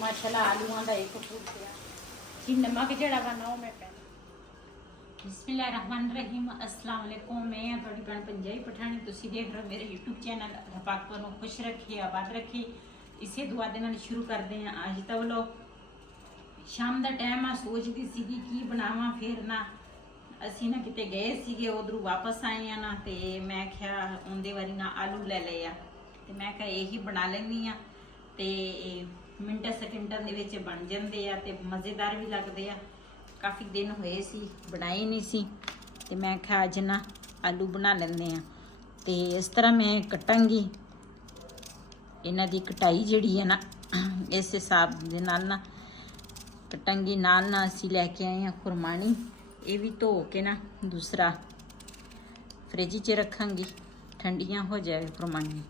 माशाल्लाह आलूआं दा एक फुलका कि नमक जड़ा वा ना मैं पहले बिस्मिल्लाहिर्रहमानिर्रहीम अस्सलाम वालेकुम। मैं थोड़ी भैन पंजाबी पठानी तुसी देख रहे हो मेरे यूट्यूब चैनल। अल्लाह पाक तुहानू खुश रखे आबाद रखे। इसे दुआ दे नाल शुरू करते हैं अज दा व्लॉग। शाम का टाइम आ सोचती सी की बनावा फिर ना असी ना किते गए सीगे उधरों वापस आए हैं ना ते मैं क्या आंदे वारी ना आलू ले लए आ ते मैं क्या यही बना लैंदी आ ते मिंटां सैकंडां दे विच बन जांदे आ ते मज़ेदार भी लगदे आ। काफ़ी दिन होए सी बनाए नहीं सी ते मैं क्या अज ना आलू बना लैंदे आ ते इस तरह मैं कटांगी। इन्हां दी कटाई जिहड़ी है ना इस हिसाब दे नाल ना कटांगी। नाल ना असी लैके आए हैं खुरमानी, ये भी धो के ना दूसरा फ्रिज च रखांगी ठंडियां हो जाए खुरमानी।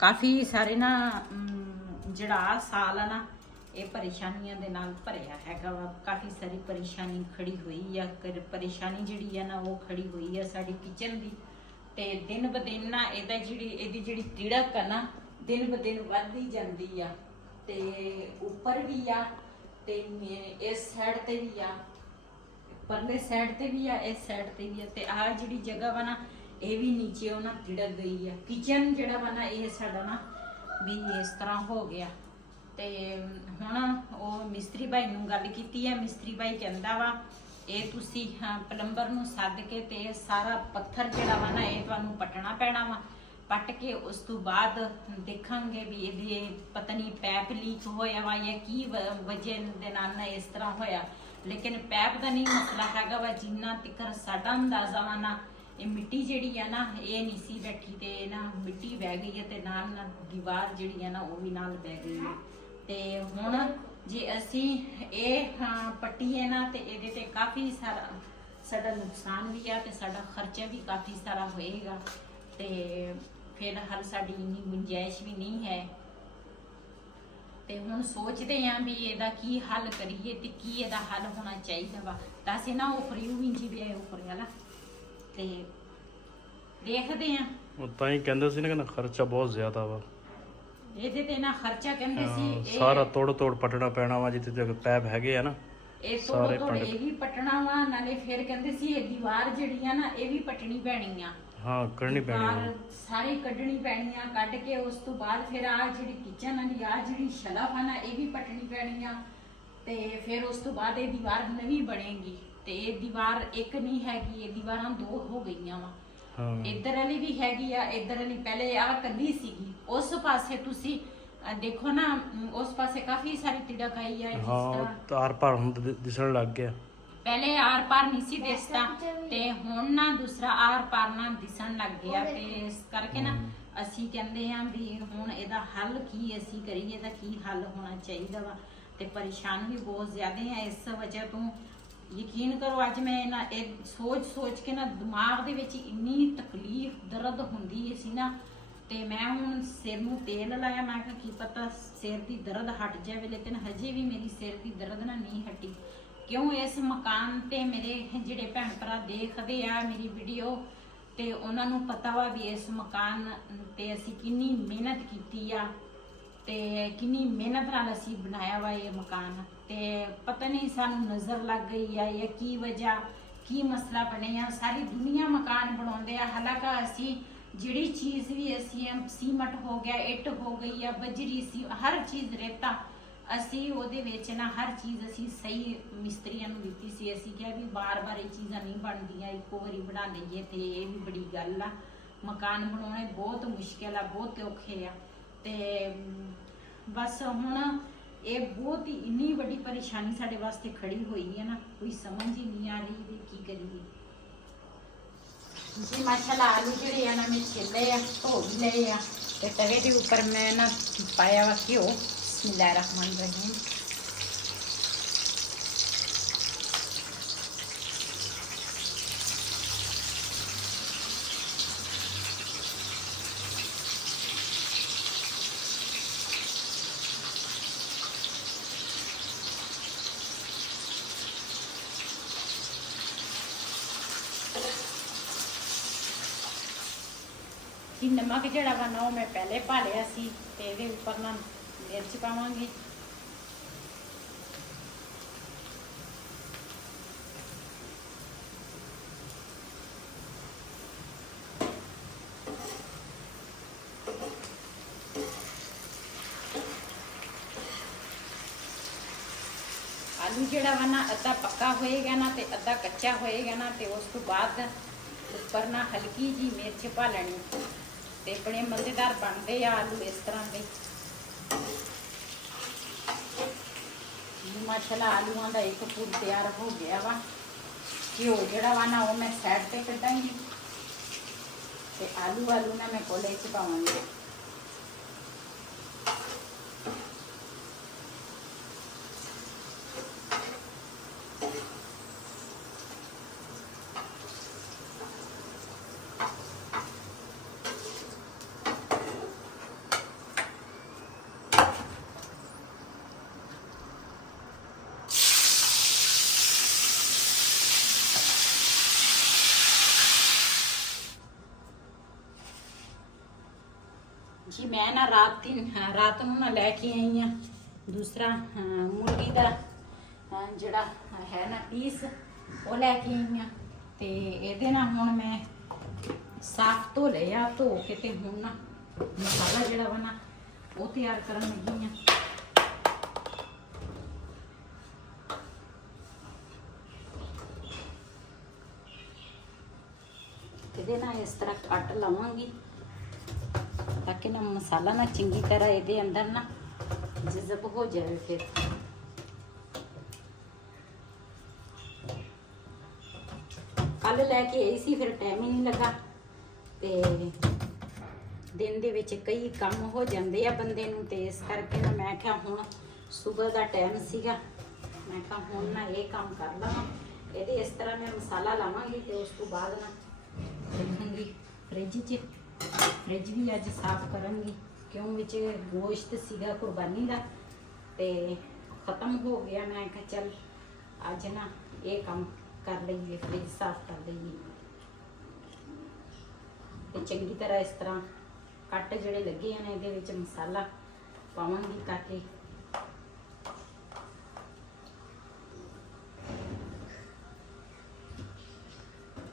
काफ़ी सारे ना जड़ा साल है ना ये परेशानियां दे नाल भरिया हैगा वा। काफ़ी सारी परेशानी खड़ी हुई है, परेशानी जिहड़ी है ना वो खड़ी हुई है साडी किचन दी ते दिन ब दिन ना इहदा जिहड़ी तिड़क है ना दिन ब दिन वधदी जांदी आ ते उपर भी आ ते इस साइड ते भी आ, परले साइड ते भी आ, इस साइड ते भी आ ते आ जिहड़ी जगह वा ना ये भी नीचे वो ना तिड़क गई है। किचन जिहड़ा वा ना ये साडा ना भी इस तरह हो गया ते हुण वो मिस्त्री भाई नूं गल कीती है। मिस्त्री भाई कहंदा वा ये तुसी प्लंबर नूं सद के ते सारा पत्थर जिहड़ा वा ना ये तुहानूं पटना पैना वा। पट के उस तो बाद देखांगे भी ये पता नहीं पैप लीक होया वा या की वजह दे नाल ना इस तरह होया। लेकिन पैप का नहीं मसला हैगा वा, जिन्ना तिकर साडा अंदाजा वा ना ये मिट्टी जिहड़ी है ना ये नहीं सी बैठी ते ना मिट्टी बह गई है ते नाल ना दीवार जिहड़ी है ना वो भी नाल बह गई है ते हुण जे असी ये पट्टी है ना ते इहदे ते काफ़ी सारा साडा नुकसान भी है ते साडा खर्चा भी काफ़ी सारा होएगा ते फिर हल साडी इन्नी गुंजाइश भी नहीं है ते हुण सोचते हैं भी इहदा की हल करिए ते की इहदा हल होना चाहिए वा। दस ना उपर जी भी है उपर वाला ते देखते हैं ਤਾਂ ਹੀ ਕਹਿੰਦੇ ਸੀ ਨਾ ਕਿ ਖਰਚਾ ਬਹੁਤ ਜ਼ਿਆਦਾ ਵਾ ਇਹਦੇ ਤੇ ਨਾ ਖਰਚਾ ਕਹਿੰਦੇ ਸੀ ਸਾਰਾ ਤੋੜ ਪਟਣਾ ਪੈਣਾ ਵਾ ਜਿੱਥੇ ਜਗ ਪੈਪ ਹੈਗੇ ਆ ਨਾ ਇਹ ਤੋੜ ਇਹ ਵੀ ਪਟਣਾ ਵਾ ਨਾਲੇ ਫਿਰ ਕਹਿੰਦੇ ਸੀ ਇਹ ਦੀਵਾਰ ਜਿਹੜੀ ਆ ਨਾ ਇਹ ਵੀ ਪਟਣੀ ਪੈਣੀ ਆ। ਹਾਂ ਕੱਢਣੀ ਪੈਣੀ ਆ, ਸਾਰੀ ਕੱਢਣੀ ਪੈਣੀ ਆ। ਕੱਢ ਕੇ ਉਸ ਤੋਂ ਬਾਅਦ ਫਿਰ ਆ ਜਿਹੜੀ ਕਿਚਨ ਵਾਲੀ ਆ ਜਿਹੜੀ ਸ਼ਲਫ ਆ ਨਾ ਇਹ ਵੀ ਪਟਣੀ ਪੈਣੀ ਆ ਤੇ ਫਿਰ ਉਸ ਤੋਂ ਬਾਅਦ ਇਹ ਦੀਵਾਰ ਨਵੀਂ ਬਣੇਗੀ ਤੇ ਇਹ ਦੀਵਾਰ ਇੱਕ ਨਹੀਂ ਹੈਗੀ, ਇਹ ਦੀਵਾਰਾਂ ਦੋ ਹੋ ਗਈਆਂ ਵਾ। इधर वाली भी हैगी आ, इधर वाली पहले आ कदी सीगी उस पासे तुसी देखो ना उस पासे काफी सारी तिड़क आई है। हाँ तार पार हुण दिसण लग गया। पहले आर पार नहीं सी दिसदा ते हुण ना दूसरा आर पार ना दिसण लग गया ते इस करके ना असी कहंदे हां भी हुण इहदा हल की असी करिए, इहदा की हल होना चाहिए वा ते परेशान भी बहुत ज्यादा है इस वजह तो। यकीन करो अज मैं ना सोच के ना दिमाग दे विच इन्नी तकलीफ दर्द हुंदी सी ना ते मैं हुण सिर नूं तेल लाया। मैं कहा की पता सिर दी दर्द हट जाए, लेकिन हजे भी मेरी सिर दी दर्द ना नहीं हटी। क्यों इस मकान ते मेरे जिहड़े भैन भरा देखदे आ मेरी वीडियो ते उन्हां नूं पता वा भी इस मकान ते असीं किन्नी मेहनत कीती आ ते किन्नी मेहनत नाल असीं बनाया वा ये मकान ते पता नहीं सानू नज़र लग गई है या की वजह की मसला बनिया। सारी दुनिया मकान बनाउंदे आ, हालांकि असीं जिहड़ी चीज़ भी असीं सीमट हो गया, इट हो गई या बजरी सी हर चीज़ रेता असीं ओहदे विच ना हर चीज़ असीं सही मिस्त्रियां नूं दित्ती सी। असीं कहा भी बार बार ये चीज़ां नहीं बनदियां, इक्को वारी बना लईए ते ये भी बड़ी गल आ। मकान बनाउणे बहुत मुश्किल आ, बहुत औखे आ ते बस हुण ये बहुत ही इन्नी बड़ी परेशानी साडे वास्ते खड़ी हुई है ना कोई समझ ही नहीं आ रही भी की करिए जी। माशाल्लाह आलू जिहड़े आ ना मैं छिले आ धो भी लए आ ते तवे दे उपर मैं ना पाया वा घिओ। बिस्मिल्लाहिर्रहमानिर्रहीम कि नमक जड़ा वा ना मैं पहले पा लिया सी ते इहदे उपर ना ਮਿਰਚ ਪਾਵਾਂਗੇ। आलू ਜਿਹੜਾ ਵਾ ਨਾ ਅੱਧਾ ਪੱਕਾ ਹੋਏਗਾ ਨਾ ਤੇ ਅੱਧਾ ਕੱਚਾ ਹੋਏਗਾ ਨਾ ਤੇ ਉਸ ਤੋਂ ਬਾਅਦ ਉੱਪਰ ਨਾ ਹਲਕੀ ਜੀ ਮਿਰਚ ਪਾ ਲੈਣੀ ਤੇ ਬੜੇ ਮਜ਼ੇਦਾਰ ਬਣਦੇ ਆ ਆਲੂ ਇਸ ਤਰ੍ਹਾਂ ਦੇ। ਮਾਸ਼ਾਅੱਲਾ ਆਲੂਆਂ ਦਾ ਇੱਕ ਪੂਰ ਤਿਆਰ ਹੋ ਗਿਆ ਵਾ। ਘਿਓ ਜਿਹੜਾ ਵਾ ਨਾ ਉਹ ਮੈਂ ਸਾਈਡ ਤੇ ਕੱਢਾਂਗੀ ਤੇ ਆਲੂ ਨਾ ਮੈਂ ਕੋਲੇ 'ਚ ਪਾਵਾਂਗੀ। जी मैं ना रात ਨੂੰ ਨਾ ਲੈ ਕੇ ਆਈ ਆ ਦੂਸਰਾ ਮੁਰਗੀ ਦਾ ਜਿਹੜਾ ਹੈ ਨਾ ਪੀਸ ਉਹ ਲੈ ਕੇ ਆਈ ਆ ਤੇ ਇਹਦੇ ਨਾਲ ਹੁਣ ਮੈਂ ਸਾਫ਼ ਧੋ ਲਿਆ। ਧੋ ਕੇ ਤੇ ਹੁਣ ਨਾ ਮਸਾਲਾ ਜਿਹੜਾ ਵਾ ਨਾ ਉਹ ਤਿਆਰ ਕਰਨ ਲੱਗੀ ਆ। ਇਹਦੇ ਨਾਲ ਇਸ ਤਰ੍ਹਾਂ ਕੱਟ ਲਵਾਂਗੀ ताकि ना मसाला ना चंगी तरह ये अंदर ना जज़ब हो जाए। फिर कल लैके आई सी फिर टाइम ही नहीं लगा तो दिन दे विच कई काम हो जाते हैं बंदे नूं ते इस करके ना मैं क्या हुण सुबह का टाइम सीगा मैं क्या हुण ना ये काम कर लवां। ये इस तरह मैं मसाला लावांगी तो उस तो बाद ना रखांगी फ्रिज च। फ्रिज भी अज साफ करांगी क्यों विच गोश्त सीगा कुर्बानी का ते ख़त्म हो गया। मैं कहा चल अज ना ये काम कर लईए फ्रिज साफ कर लईए ते चंगी तरह इस तरह कट जिहड़े लगे हैं इहदे विच मसाला पावांगी ताकि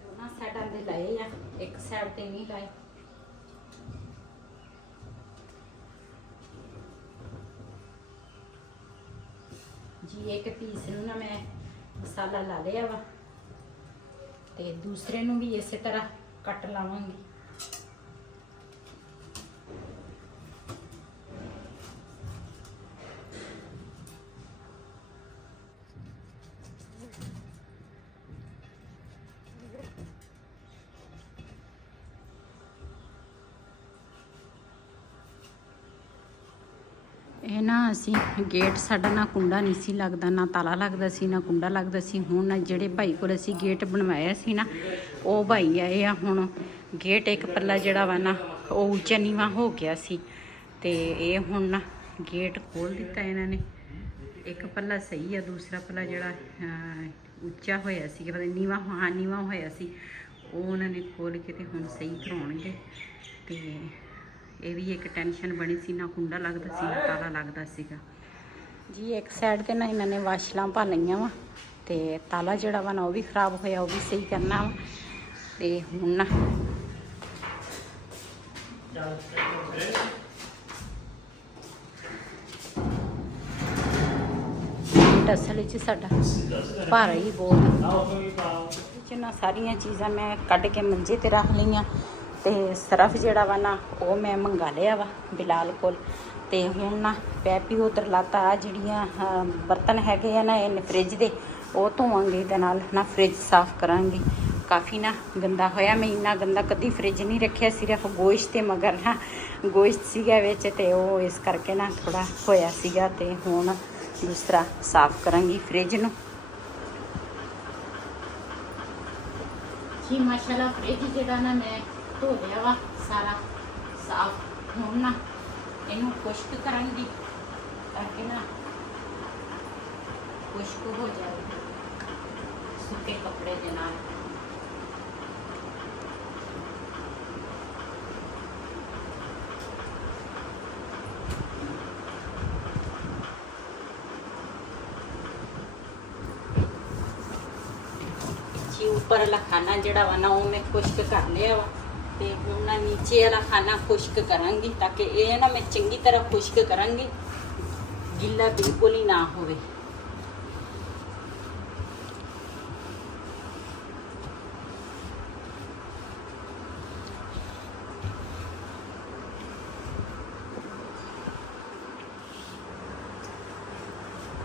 दोनों साइडां ते लाए आ एक साइड ते नहीं लाए। जी एक पीस नूं ना मैं मसाला ला लिया वा ते दूसरे नूं भी इस तरह कट लावांगी। ਇਹ ਨਾ ਅਸੀਂ ਗੇਟ ਸਾਡਾ ਨਾ ਕੁੰਡਾ ਨਹੀਂ ਸੀ ਲੱਗਦਾ ਨਾ ਤਾਲਾ ਲੱਗਦਾ ਸੀ ਨਾ ਕੁੰਡਾ ਲੱਗਦਾ ਸੀ। ਹੁਣ ਜਿਹੜੇ ਭਾਈ ਕੋਲ ਅਸੀਂ ਗੇਟ ਬਣਵਾਇਆ ਸੀ ਨਾ ਉਹ ਭਾਈ ਆਏ ਆ। ਹੁਣ ਗੇਟ ਇੱਕ ਪੱਲਾ ਜਿਹੜਾ ਵਾ ਨਾ ਉਹ ਉੱਚਾ ਨੀਵਾਂ ਹੋ ਗਿਆ ਸੀ ਤੇ ਇਹ ਹੁਣ ਨਾ ਗੇਟ ਖੋਲ ਦਿੱਤਾ ਇਹਨਾਂ ਨੇ। ਇੱਕ ਪੱਲਾ ਸਹੀ ਆ ਦੂਸਰਾ ਪੱਲਾ ਜਿਹੜਾ ਉੱਚਾ ਹੋਇਆ ਸੀ ਪਤਾ ਨੀਵਾਂ ਹੋਇਆ ਸੀ ਉਹ ਉਹਨਾਂ ਨੇ ਖੋਲ ਕੇ ਤੇ ਹੁਣ ਸਹੀ ਕਰਾਉਣਗੇ। ਤੇ ਇਹ ਵੀ ਇੱਕ ਟੈਨਸ਼ਨ ਬਣੀ ਸੀ ਨਾ ਕੁੰਡਾ ਲੱਗਦਾ ਸੀ ਨਾ ਤਾਲਾ ਲੱਗਦਾ ਸੀਗਾ ਜੀ। ਇੱਕ ਸਾਈਡ ਤੇ ਨਾ ਇਹਨਾਂ ਨੇ ਵਾਸ਼ਲਾਂ ਪਾ ਲਈਆਂ ਵਾ ਤੇ ਤਾਲਾ ਜਿਹੜਾ ਵਾ ਨਾ ਉਹ ਵੀ ਖਰਾਬ ਹੋਇਆ ਉਹ ਵੀ ਸਹੀ ਕਰਨਾ ਵਾ। ਤੇ ਹੁਣ ਨਾ ਅਸਲ ਵਿੱਚ ਸਾਡਾ ਭਾਰਾ ਹੀ ਬਹੁਤ ਨਾ ਸਾਰੀਆਂ ਚੀਜ਼ਾਂ ਮੈਂ ਕੱਢ ਕੇ ਮੰਜੇ ਤੇ ਰੱਖ ਲਈਆਂ ਤੇ ਸਰਫ ਜਿਹੜਾ ਵਾ ਨਾ ਉਹ ਮੈਂ ਮੰਗਾ ਲਿਆ ਵਾ ਬਿਲਾਲ ਕੋਲ। ਤੇ ਹੁਣ ਨਾ ਪੈਪ ਵੀ ਉਧਰ ਲਾਤਾ ਆ ਜਿਹੜੀਆਂ ਬਰਤਨ ਹੈਗੇ ਆ ਨਾ ਇਹ ਫਰਿੱਜ ਦੇ ਉਹ ਧੋਵਾਂਗੇ ਇਹਦੇ ਨਾਲ ਨਾ ਫਰਿੱਜ ਸਾਫ਼ ਕਰਾਂਗੇ। ਕਾਫੀ ਨਾ ਗੰਦਾ ਹੋਇਆ ਮੈਂ ਇੰਨਾ ਗੰਦਾ ਕਦੀ ਫਰਿੱਜ ਨਹੀਂ ਰੱਖਿਆ ਸਿਰਫ ਗੋਸ਼ਤ ਤੇ ਮਗਰ ਨਾ ਗੋਸ਼ਤ ਸੀਗਾ ਵਿੱਚ ਤੇ ਉਹ ਇਸ ਕਰਕੇ ਨਾ ਥੋੜਾ ਹੋਇਆ ਸੀਗਾ ਤੇ ਹੁਣ ਦੂਸਰਾ ਸਾਫ਼ ਕਰਾਂਗੀ ਫਰਿੱਜ ਨੂੰ ਜੀ। ਮਾਸ਼ਾਅੱਲਾ ਫਰਿੱਜ ਜਿਹੜਾ ਨਾ ਮੈਂ ਧੋ ਲਿਆ ਵਾ ਸਾਰਾ ਸਾਫ਼। ਹੁਣ ਨਾ ਇਹਨੂੰ ਖੁਸ਼ਕ ਕਰਾਂਗੀ ताकि ना खुश्क हो जाए सूखे कपड़े के नाल। ਉੱਪਰ ਵਾਲਾ ਖਾਣਾ ਜਿਹੜਾ ਵਾ ਨਾ ਉਹ ਮੈਂ ਖੁਸ਼ਕ ਕਰ ਲਿਆ ਵਾ ਤੇ ਹੁਣ ਨਾ ਨੀਚੇ ਵਾਲਾ ਖਾਣਾ ਖੁਸ਼ਕ ਕਰਾਂਗੀ ਤਾਂ ਕਿ ਇਹ ਨਾ ਮੈਂ ਚੰਗੀ ਤਰ੍ਹਾਂ ਖੁਸ਼ਕ ਕਰਾਂਗੀ, ਗਿੱਲਾ ਬਿਲਕੁਲ ਹੀ ਨਾ ਹੋਵੇ।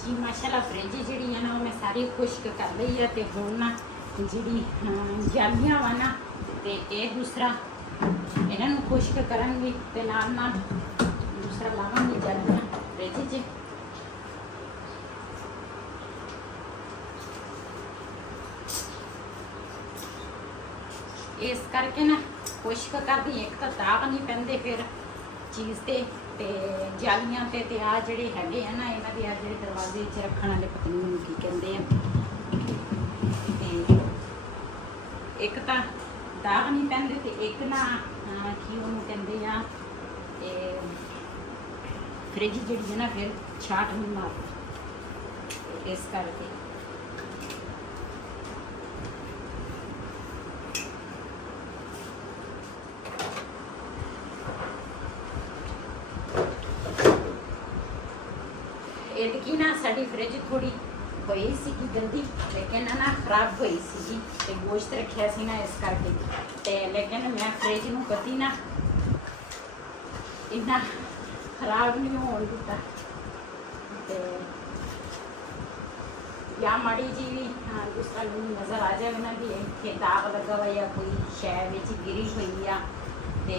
जी माशाल्लाह फ्रिज जी है ना मैं सारी खुश्क कर ली है तो हूँ ना जी जालियाँ वा ना तो ये दूसरा इन्हों खुश्क करांगी तो नाल दूसरा लावांगी जालियाँ फ्रिज च। इस करके ना खुश्क कर दी, एक तो दाग नहीं पैंदे फिर चीज़ ते जालियां ते आ ਜਿਹੜੇ ਹੈਗੇ ਆ ਨਾ ਇਹਨਾਂ ਦੇ ਆ ਜਿਹੜੇ ਦਰਵਾਜ਼ੇ 'ਚ ਰੱਖਣ ਵਾਲੇ ਪਤਾ ਨਹੀਂ ਮੈਨੂੰ ਕੀ ਕਹਿੰਦੇ ਆ, ਤੇ ਇੱਕ ਤਾਂ ਦਾਗ ਨਹੀਂ ਪੈਂਦੇ ਤੇ ਇੱਕ ਨਾ ਕੀ ਉਹਨੂੰ ਕਹਿੰਦੇ ਆ ਇਹ ਫ੍ਰਿਜ ਜਿਹੜੀ ਹੈ ਨਾ ਫਿਰ ਛਾਟ ਨਹੀਂ ਮਾਰਦੀ ਇਸ ਕਰਕੇ। एतकी ना साड़ी फ्रिज थोड़ी हुई सी गंदी लेकिन ना खराब हुई सी ते गोश्त रखिया सी ना इस करके ते लेकिन मैं फ्रिज नूं कदी ना इन्ना खराब नहीं होण दिता ते या माड़ी जी भी दूसरा नज़र आ जाए ना भी इत्थे दाग लगा हुआ या कोई शै विच गिरी हुई आ ते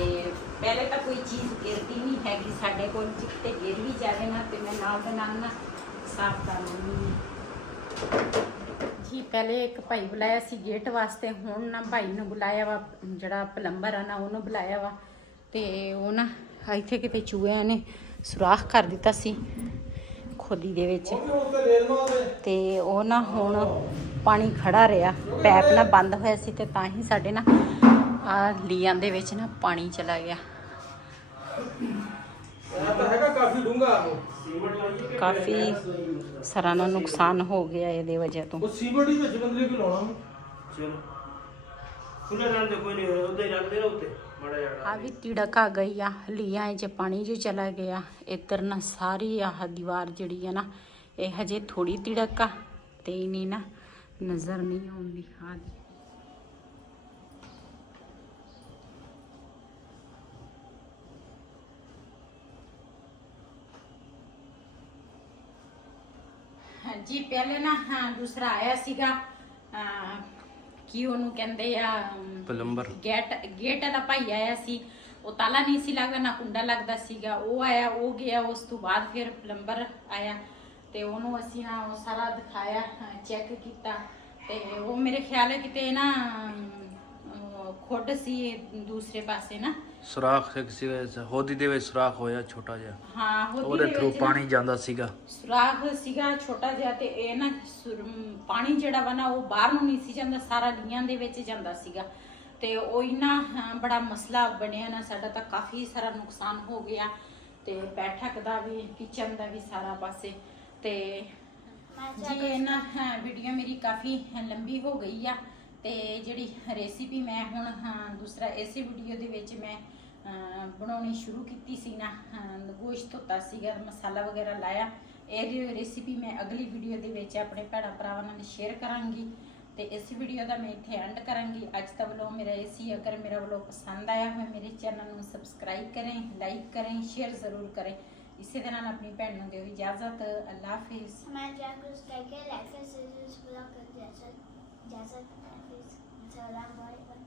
पहले तो कोई चीज़ गिरती नहीं हैगी साडे कोल जिते गिर भी जाए ना तो मैं नाल दे नाल ना साफ कर लूँगी जी। पहले एक भाई बुलाया सी गेट वास्ते, हुण ना भाई ने बुलाया वा जड़ा प्लंबर आ ना उन्होंने बुलाया वा ते वो ना इत्थे किते चूहे ने सुराख कर दिता सी खोदी दे विच ते वो ना हुण पानी खड़ा रहा, पैप ना बंद होया सी ते तां ही साडे ना ਲੀਆਂ ਦੇ ਵਿੱਚ ਨਾ ਪਾਣੀ ਚਲਾ ਗਿਆ। ਕਾਫੀ ਸਾਰਾ ਨਾ ਨੁਕਸਾਨ ਹੋ ਗਿਆ ਇਹਦੇ ਵਜ੍ਹਾ ਤੋਂ। ਉਹ ਸੀਵਰ ਦੀ ਵਿੱਚ ਬੰਦਲੇ ਕਿ ਲਾਉਣਾ ਚਲੋ ਖੁੱਲੇ ਰਹਿਣ ਦੇ ਕੋਈ ਨਹੀਂ ਉਹਦੇ ਹੀ ਰੱਖ ਦੇ ਨਾ ਉੱਤੇ ਮਾੜਾ ਜਿਹਾ। ਆ ਵੀ ਤਿੜਕ ਆ ਗਈ ਆ ਲੀਆਂ 'ਚ ਪਾਣੀ ਜੋ ਚਲਾ ਗਿਆ। ਇੱਧਰ ਨਾ ਸਾਰੀ ਆਹ ਦੀਵਾਰ ਜਿਹੜੀ ਆ ਨਾ ਇਹ ਹਜੇ ਥੋੜੀ ਤਿੜਕ ਆ ਤੇ ਨਹੀਂ ਨਾ ਨਜ਼ਰ ਨਹੀਂ ਆਉਂਦੀ। ਹਾਂ जी पहले ना हाँ दूसरा आया सीगा की ਉਹਨੂੰ ਕਹਿੰਦੇ ਆ ਪਲੰਬਰ ਗੇਟ ਵਾਲਾ ਭਾਈ ਆਇਆ ਸੀ, ਉਹ ਤਾਲਾ ਨਹੀਂ ਸੀ ਲੱਗਦਾ ਨਾ ਕੁੰਡਾ ਲੱਗਦਾ ਸੀਗਾ, ਉਹ ਆਇਆ ਉਹ ਗਿਆ। ਉਸ ਤੋਂ ਬਾਅਦ ਫਿਰ ਪਲੰਬਰ ਆਇਆ ਤੇ ਉਹਨੂੰ ਅਸੀਂ ਨਾ ਉਹ ਸਾਰਾ ਦਿਖਾਇਆ ਚੈੱਕ ਕੀਤਾ ਤੇ ਉਹ ਮੇਰੇ ਖਿਆਲ ਹੈ ਕਿਤੇ ਨਾ ਖੁੱਡ ਸੀ ਦੂਸਰੇ ਪਾਸੇ ਨਾ ਸੁਰਾਖ ਸੀ ਹੋਦੀ ਦੇ ਵਿੱਚ ਸੁਰਾਖ ਹੋਇਆ ਛੋਟਾ ਜਿਹਾ। ਹਾਂ ਹੋਦੀ ਉਹਦੇ ਥਰੂ ਪਾਣੀ ਜਾਂਦਾ ਸੀਗਾ, ਸੁਰਾਖ ਸੀਗਾ ਛੋਟਾ ਜਿਹਾ ਤੇ ਇਹ ਨਾ ਪਾਣੀ ਜਿਹੜਾ ਵਾ ਨਾ ਉਹ ਬਾਹਰ ਨੂੰ ਨਹੀਂ ਸੀ ਜਾਂਦਾ, ਸਾਰਾ ਲੀਆਂ ਦੇ ਵਿੱਚ ਜਾਂਦਾ ਸੀਗਾ ਤੇ ਉਹ ਇੰਨਾ ਬੜਾ ਮਸਲਾ ਬਣਿਆ ਨਾ ਸਾਡਾ ਤਾਂ ਕਾਫੀ ਸਾਰਾ ਨੁਕਸਾਨ ਹੋ ਗਿਆ ਤੇ ਬੈਠਕ ਦਾ ਵੀ ਕਿਚਨ ਦਾ ਵੀ ਸਾਰਾ ਪਾਸੇ ਤੇ ਜੀ ਇਹ ਨਾ ਵੀਡੀਓ ਮੇਰੀ ਕਾਫੀ ਲੰਬੀ ਹੋ ਗਈ ਆ ਤੇ ਜਿਹੜੀ ਰੈਸਿਪੀ ਮੈਂ ਹੁਣ ਦੂਸਰਾ ਇਸੇ ਵੀਡੀਓ ਦੇ ਵਿੱਚ ਮੈਂ ਬਣਾਉਣੀ ਸ਼ੁਰੂ ਕੀਤੀ ਸੀ ਨਾ, ਗੋਸ਼ਤ ਧੋਤਾ ਸੀਗਾ ਮਸਾਲਾ ਵਗੈਰਾ ਲਾਇਆ। ਇਹ ਰੈਸਿਪੀ ਮੈਂ ਅਗਲੀ ਵੀਡੀਓ ਦੇ ਵਿੱਚ ਆਪਣੇ ਭੈਣਾਂ ਭਰਾਵਾਂ ਨਾਲ ਸ਼ੇਅਰ ਕਰਾਂਗੀ ਤੇ ਇਸ ਵੀਡੀਓ ਦਾ ਮੈਂ ਇੱਥੇ ਐਂਡ ਕਰਾਂਗੀ। ਅੱਜ ਦਾ ਵਲੋਗ ਮੇਰਾ ਇਹ ਸੀ। ਅਗਰ ਮੇਰਾ ਵਲੋਗ ਪਸੰਦ ਆਇਆ ਹੋਵੇ ਮੇਰੇ ਚੈਨਲ ਨੂੰ ਸਬਸਕ੍ਰਾਈਬ ਕरें, ਲਾਈਕ करें, शेयर ज़रूर करें। इसी ਦੇ ਨਾਲ ਆਪਣੀ ਭੈਣ ਨੂੰ ਦਿਓ ਇਜਾਜ਼ਤ। ਅੱਲਾ ਹਾਫਿਜ਼। हमारे चैनल को सब्सक्राइब करें, लाइक करें, शेयर करें, इजाज़त। सलाम वालेकुम।